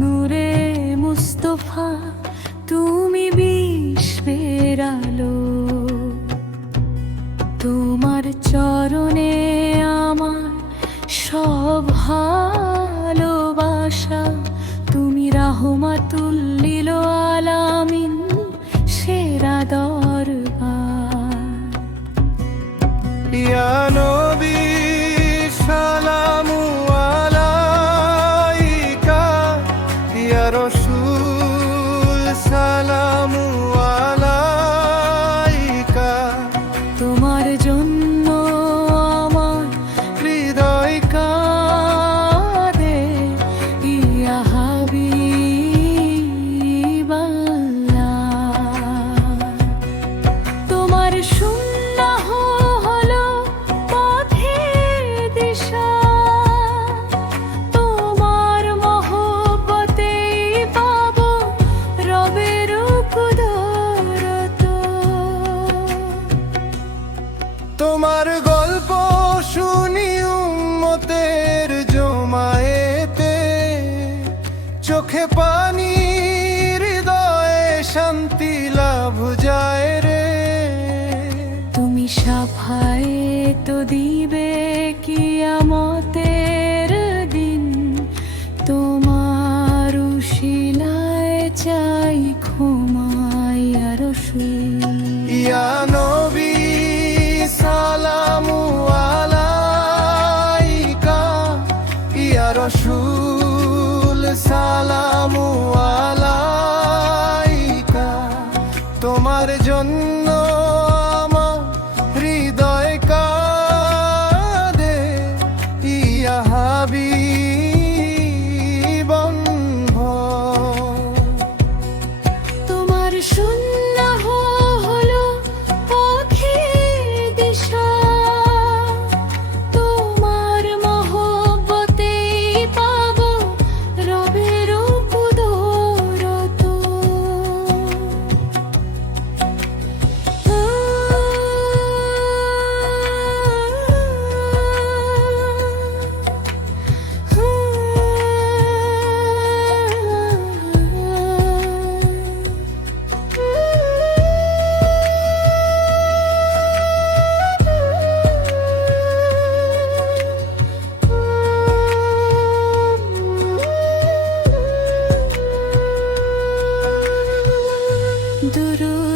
নূরে মুস্তফা তুমি বিশ্বের আলো। তোমার চরণে আমার সব ভালোবাসা তুমি রাহমাতু জন্য চোখে পানি হৃদয়ে শান্তি লাভ যায় রে। তুমি সাফায় তো দিবে কিয়ামতের দিন? তোমার উশিলায় চাই ক্ষমাই আর ইয়া তোমার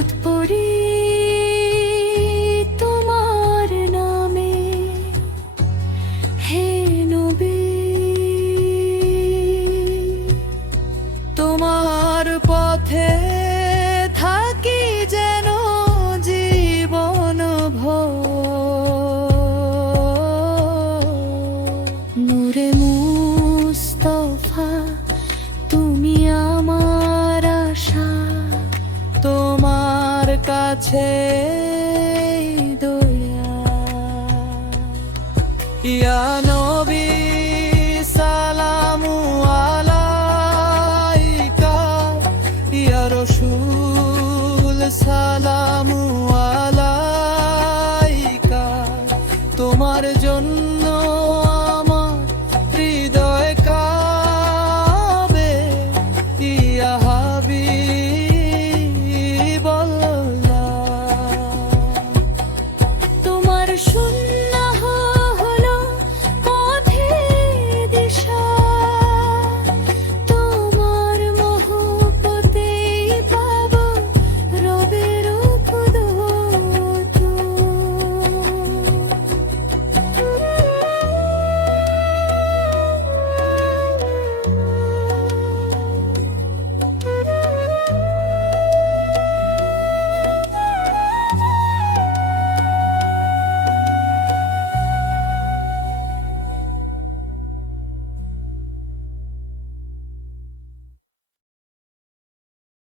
тут поріг. কাছে ইয়া নবী সালামু আলাইকা। তোমার জন্য আমার হৃদয় কাবে ইয়া